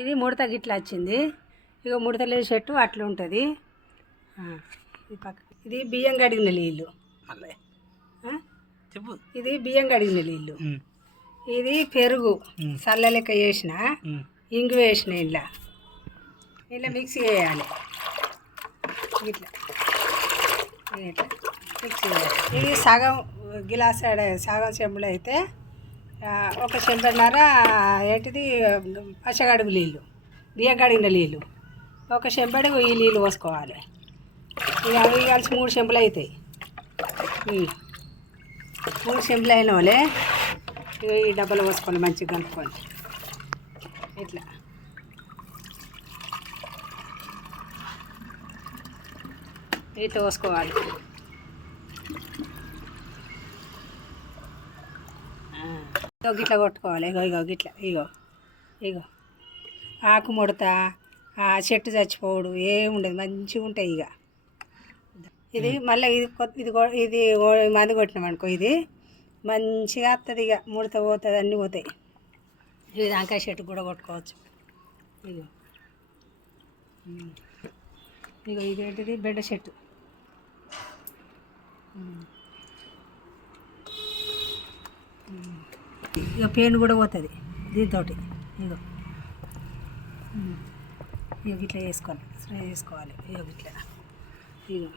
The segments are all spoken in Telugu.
ఇది ముడత గిట్లా వచ్చింది. ఇక ముడత లేని చెట్టు అట్లా ఉంటుంది. ఇది పక్క ఇది బియ్యం కడిగిన నీళ్ళు. చెప్పు. ఇది బియ్యం కడిగిన నీళ్ళు. ఇది పెరుగు చల్ల లెక్క వేసిన ఇంగు వేసిన ఇలా మిక్స్ చేయాలి. ఇట్లా ఇట్లా మిక్స్ చేయాలి. ఇది సగం గిలాస్ సగం చెంబులు అయితే ఒక చెంబన్నర ఏంటిది పచ్చగడుగు నీళ్ళు, బియ్యం కడిగిన నీళ్ళు. ఒక చెంబడి ఈ నీళ్ళు పోసుకోవాలి. ఇక అవి కలిసి 3 చెంబులు అవుతాయి. 3 చెంబులు అయిన వాళ్ళే ఈ డబ్బాలో పోసుకోవాలి. మంచిగా కలుపుకోండి. ఇట్లా ఇట్లా పోసుకోవాలి. గిట్లా కొట్టుకోవాలి. ఇగో గిట్లా ఇగో ఆకు ముడత చెట్టు చచ్చిపోవడు ఏముండదు, మంచిగా ఉంటాయి. ఇక ఇది మళ్ళీ ఇది మందు కొట్టినామనుకో ఇది మంచిగా వస్తుంది. ఇక ముడత పోతుంది, అన్నీ పోతాయి. ఇది వంకాయ చెట్టు కూడా కొట్టుకోవచ్చు. ఇగో ఇదేంటిది బెండ చెట్టు. ఇక పెయిన్ కూడా పోతుంది దీంతో. ఇగో ఇట్లా వేసుకోవాలి, స్ప్రే చేసుకోవాలి. ఇగో ఇట్లా ఇగో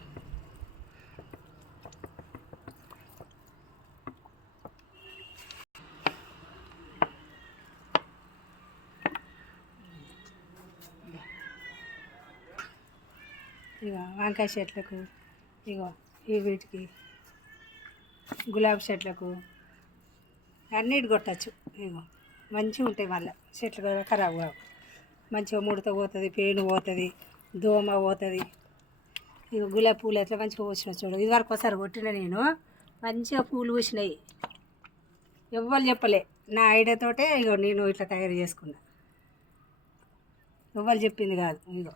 వంకాయ చెట్లకు ఇగో వీటికి గులాబీ చెట్లకు అన్నిటి కొట్టచ్చు. ఇగో మంచిగా ఉంటాయి. మళ్ళీ చెట్లు కూడా ఖరాబ్ కావు. మంచిగా ముడత పోతుంది, పేను పోతుంది, దోమ పోతుంది. ఇక గులాబీ పూలు ఎట్లా మంచిగా పూసిన చూడు. ఇదివరకు ఒకసారి కొట్టిన నేను, మంచిగా పూలు పూసినాయి. ఎవ్వరు చెప్పలే, నా ఐడియాతోటే ఇగో నేను ఇట్లా తయారు చేసుకున్నా. ఎవ్వరు చెప్పింది కాదు. ఇగో